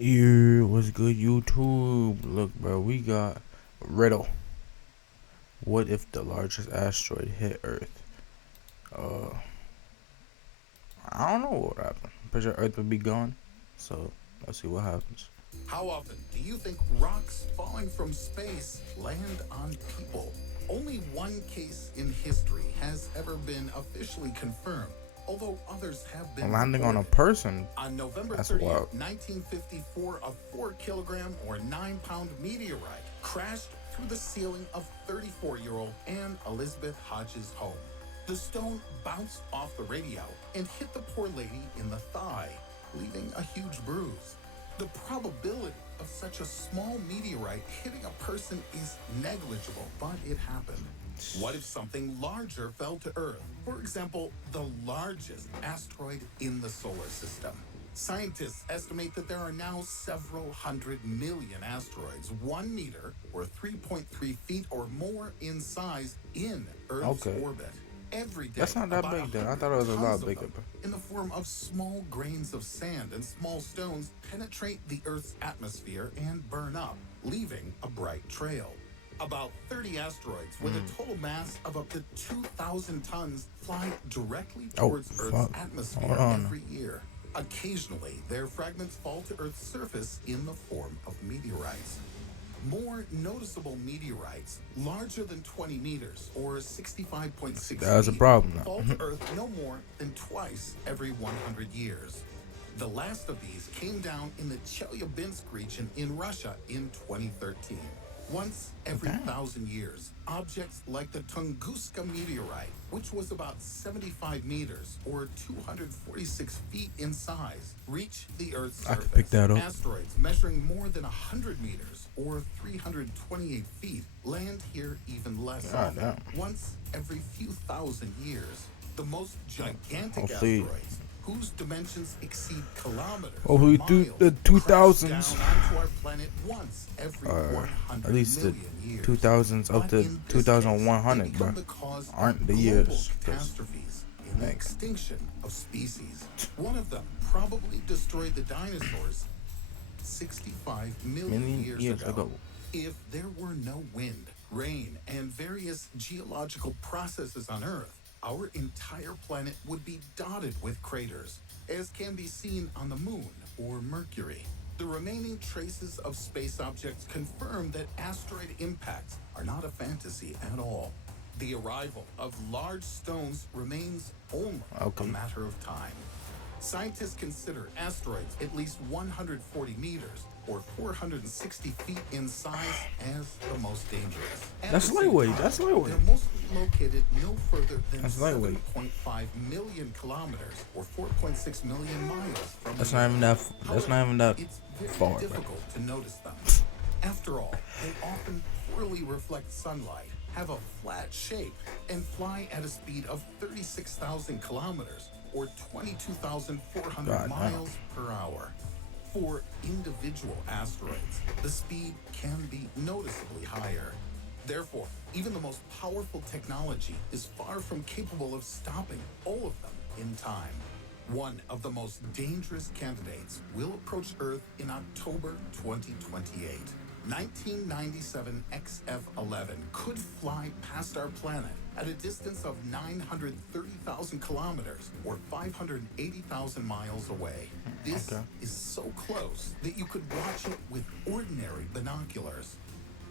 What's good, YouTube? Look, bro, we got riddle. What if the largest asteroid hit Earth? Uh, I don't know what would happen. Pretty sure Earth would be gone. So let's see what happens. How often do you think rocks falling from space land on people? Only one case in history has ever been officially confirmed, although others have been Landing on a reported. person. On November That's 30th, wild. 1954, a 4-kilogram or 9-pound meteorite crashed through the ceiling of 34-year-old Anne Elizabeth Hodges' home. The stone bounced off the radio and hit the poor lady in the thigh, leaving a huge bruise. The probability of such a small meteorite hitting a person is negligible, but it happened. What if something larger fell to Earth? For example, the largest asteroid in the solar system. Scientists estimate that there are now several hundred million asteroids 1 meter or 3.3 feet or more in size in Earth's Okay. orbit. Every day, That's not that about big, though. I 100 thought it was a lot tons of bigger, them, bro. in the form of small grains of sand and small stones, penetrate the Earth's atmosphere and burn up, leaving a bright trail. About 30 asteroids with a total mass of up to 2,000 tons fly directly towards Earth's fuck. atmosphere Hold on. every year. Occasionally, their fragments fall to Earth's surface in the form of meteorites. More noticeable meteorites, larger than 20 meters or 65.6 That's a feet, problem now. fall to Earth no more than twice every 100 years. The last of these came down in the Chelyabinsk region in Russia in 2013. Once every 1,000 years, objects like the Tunguska meteorite, which was about 75 meters or 246 feet in size, reach the Earth's I surface. could pick that up. Asteroids measuring more than 100 meters or 328 feet land here even less God often. damn. Once every few thousand years. The most gigantic Hopefully- asteroids, whose dimensions exceed kilometers, Hopefully or through miles, the crash 2000s. down onto our planet once every 100 At least the million years. 2000s up But to in this 2100, case, they bro. become the cause Aren't of the global years, 'cause- catastrophes in the Like- extinction of species. One of them probably destroyed the dinosaurs 65 million years ago. If there were no wind, rain, and various geological processes on Earth, our entire planet would be dotted with craters, as can be seen on the Moon or Mercury. The remaining traces of space objects confirm that asteroid impacts are not a fantasy at all. The arrival of large stones remains only a matter of time. Scientists consider asteroids at least 140 meters or 460 feet in size as the most dangerous. At That's the same lightweight, time, that's lightweight. They're mostly located no further than That's lightweight. 7.5 million kilometers or 4.6 million miles from That's the not Earth. even that. That's not even that It's very far, bro. difficult to notice them. After all, they often poorly reflect sunlight, have a flat shape, and fly at a speed of 36,000 kilometers or 22,400 God, wow. miles per hour. For individual asteroids, the speed can be noticeably higher. Therefore, even the most powerful technology is far from capable of stopping all of them in time. One of the most dangerous candidates will approach Earth in October 2028. 1997 XF-11 could fly past our planet at a distance of 930,000 kilometers or 580,000 miles away. This is so close that you could watch it with ordinary binoculars.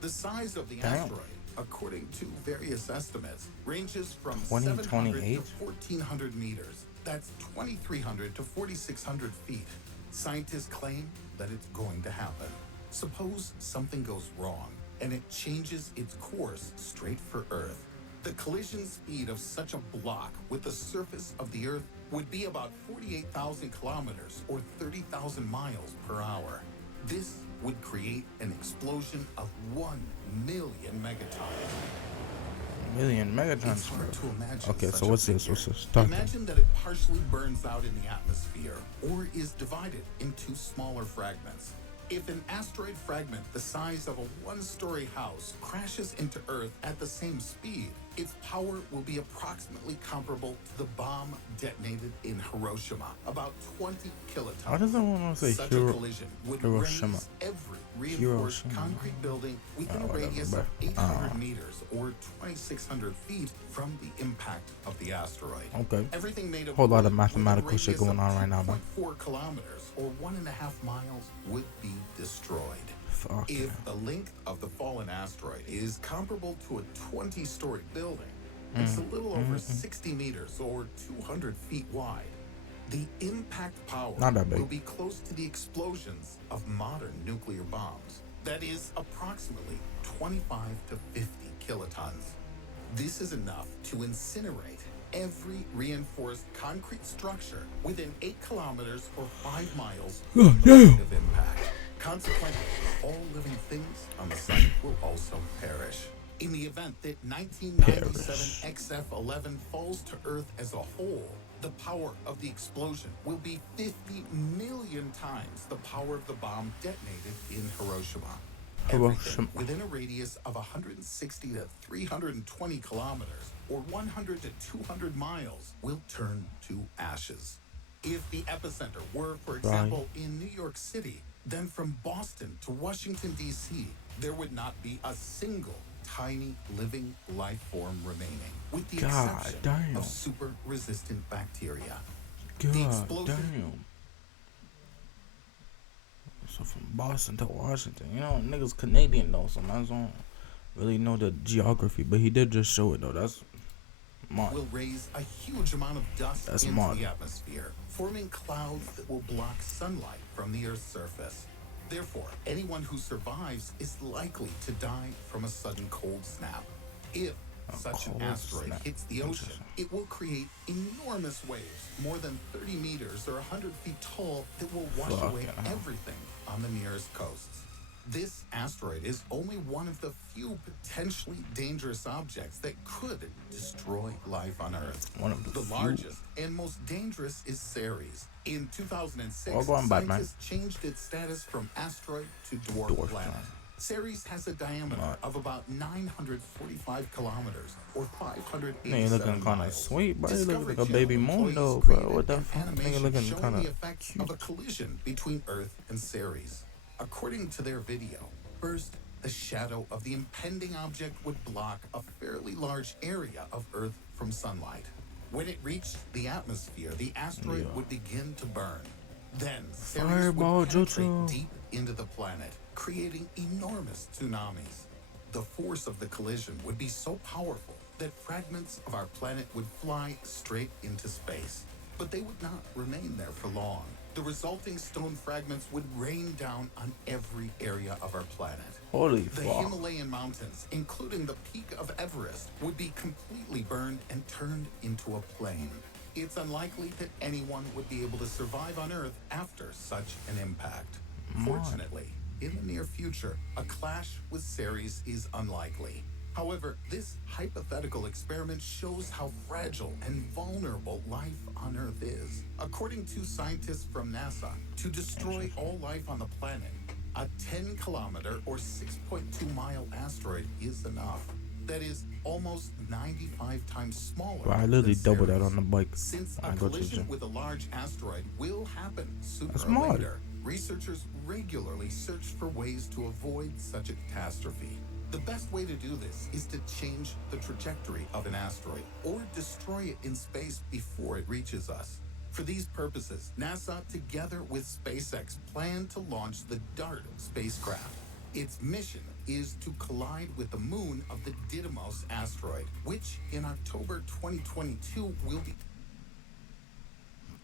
The size of the asteroid, according to various estimates, ranges from 700 2028? to 1,400 meters. That's 2,300 to 4,600 feet. Scientists claim that it's going to happen. Suppose something goes wrong and it changes its course straight for Earth. The collision speed of such a block with the surface of the Earth would be about 48,000 kilometers or 30,000 miles per hour. This would create an explosion of 1 million megatons. Million megatons, It's hard to imagine. Okay, such so a what's this? figure. What's this? Talk to me. Imagine that it partially burns out in the atmosphere or is divided into smaller fragments. If an asteroid fragment the size of a one-story house crashes into Earth at the same speed, its power will be approximately comparable to the bomb detonated in Hiroshima, about 20 kilotons. Why does everyone say Such a collision would Hiroshima? raise every reinforced Hiroshima. concrete building within a whatever, radius bruh. of 800 meters or 2,600 feet from the impact of the asteroid. Okay. Everything made of Whole lot of wood within a mathematical shit radius going of on right now, bro. 2.4 kilometers or 1.5 miles would be destroyed. Fuck. If the length of the fallen asteroid is comparable to a 20-story building, it's a little over 60 meters or 200 feet wide. The impact power Not that big. will be close to the explosions of modern nuclear bombs. That is approximately 25 to 50 kilotons. This is enough to incinerate every reinforced concrete structure within 8 kilometers or 5 miles of the site of impact. Consequently, all living things on the site will also perish. In the event that 1997 XF-11 falls to Earth as a whole, the power of the explosion will be 50 million times the power of the bomb detonated in Hiroshima. Everything within a radius of 160 to 320 kilometers or 100 to 200 miles will turn to ashes. If the epicenter were, for example, in New York City, then from Boston to Washington, D.C., there would not be a single tiny living life form remaining, with the exception of super-resistant bacteria. God damn. So from Boston to Washington, you know, niggas Canadian though, so I don't really know the geography, but he did just show it though. That's smart. Will raise a huge amount of dust into the atmosphere, forming clouds that will block sunlight from the Earth's surface. Therefore, anyone who survives is likely to die from a sudden cold snap. If such an asteroid hits the ocean, it will create enormous waves, more than 30 meters or 100 feet tall, that will wash away everything on the nearest coasts. This asteroid is only one of the few potentially dangerous objects that could destroy life on Earth. One of the largest and most dangerous is Ceres. In 2006, scientists changed its status from asteroid to dwarf planet. Ceres has a diameter of about 945 kilometers or 587 nigga looking kind of miles. sweet, bro. He look Discovery like a baby Channel moon though, employees bro. created What the an fuck? Nigga animation looking showing kind the of effects cute. of a collision between Earth and Ceres. According to their video, first, the shadow of the impending object would block a fairly large area of Earth from sunlight. When it reached the atmosphere, the asteroid would begin to burn. Then, Ceres Fireball would penetrate jutsu. deep into the planet, creating enormous tsunamis. The force of the collision would be so powerful that fragments of our planet would fly straight into space. But they would not remain there for long. The resulting stone fragments would rain down on every area of our planet. Holy The fuck. Himalayan mountains, including the peak of Everest, would be completely burned and turned into a plain. It's unlikely that anyone would be able to survive on Earth after such an impact. Fortunately, in the near future, a clash with Ceres is unlikely. However, this hypothetical experiment shows how fragile and vulnerable life on Earth is. According to scientists from NASA, to destroy all life on the planet, a 10-kilometer or 6.2-mile asteroid is enough. That is almost 95 times smaller. Bro, I literally than doubled that Ceres. on the bike. Since I a go to the collision gym. with a large asteroid will happen sooner That's or smart. later, researchers regularly search for ways to avoid such a catastrophe. The best way to do this is to change the trajectory of an asteroid or destroy it in space before it reaches us. For these purposes, NASA, together with SpaceX, plan to launch the DART spacecraft. Its mission is to collide with the moon of the Didymos asteroid, which in October 2022 will be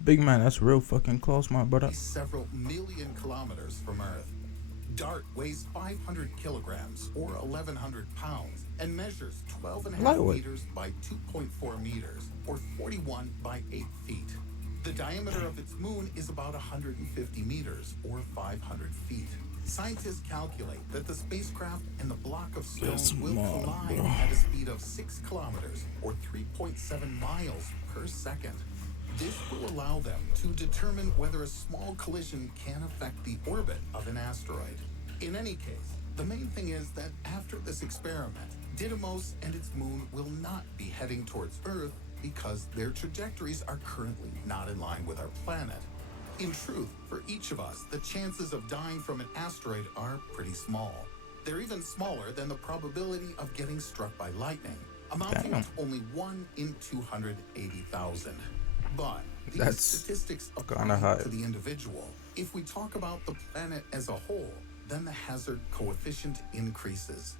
Big man, that's real fucking close, my brother. several million kilometers from Earth. DART weighs 500 kilograms or 1,100 pounds and measures 12.5 Lightweight. meters by 2.4 meters or 41 by 8 feet. The diameter of its moon is about 150 meters or 500 feet. Scientists calculate that the spacecraft and the block of stone That's will mad, collide bro. at a speed of 6 kilometers or 3.7 miles per second. This will allow them to determine whether a small collision can affect the orbit of an asteroid. In any case, the main thing is that after this experiment, Didymos and its moon will not be heading towards Earth because their trajectories are currently not in line with our planet. In truth, for each of us, the chances of dying from an asteroid are pretty small. They're even smaller than the probability of getting struck by lightning, amounting Damn. to only 1 in 280,000. But these That's statistics kinda apply high. to the individual. If we talk about the planet as a whole, then the hazard coefficient increases.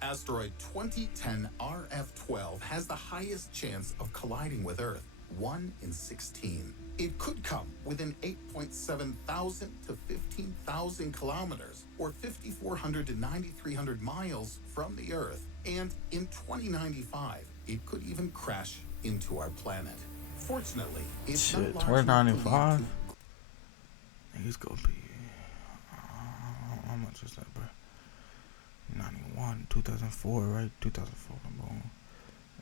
Asteroid 2010 RF12 has the highest chance of colliding with Earth, 1 in 16. It could come within 8.7 thousand to 15,000 kilometers, or 5,400 to 9,300 miles from the Earth, and in 2095, it could even crash into our planet. Fortunately, it's Shit, not large enough to lead 2095. to Niggas gonna be. How much is that, bro? 91, 2004, right? 2004. Boom.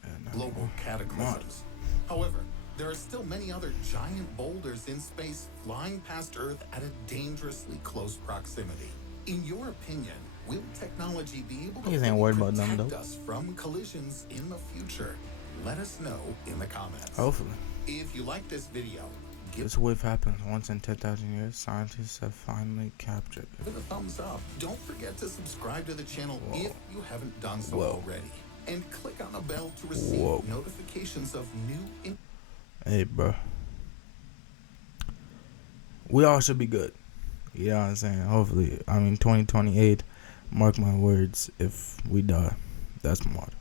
And global cataclysms. However, there are still many other giant boulders in space flying past Earth at a dangerously close proximity. In your opinion, will technology be able to Niggas ain't worried about them, protect though. us from collisions in the future? Let us know in the comments. Hopefully. If you like this video, give This wave happens once in 10,000 years. Scientists have finally captured it. it a thumbs up. Don't forget to subscribe to the channel Whoa. if you haven't done so Whoa. already. And click on the bell to receive Whoa. notifications of new Hey, bro. We all should be good. You know what I'm saying? Hopefully. 2028. Mark my words. If we die, that's my motto.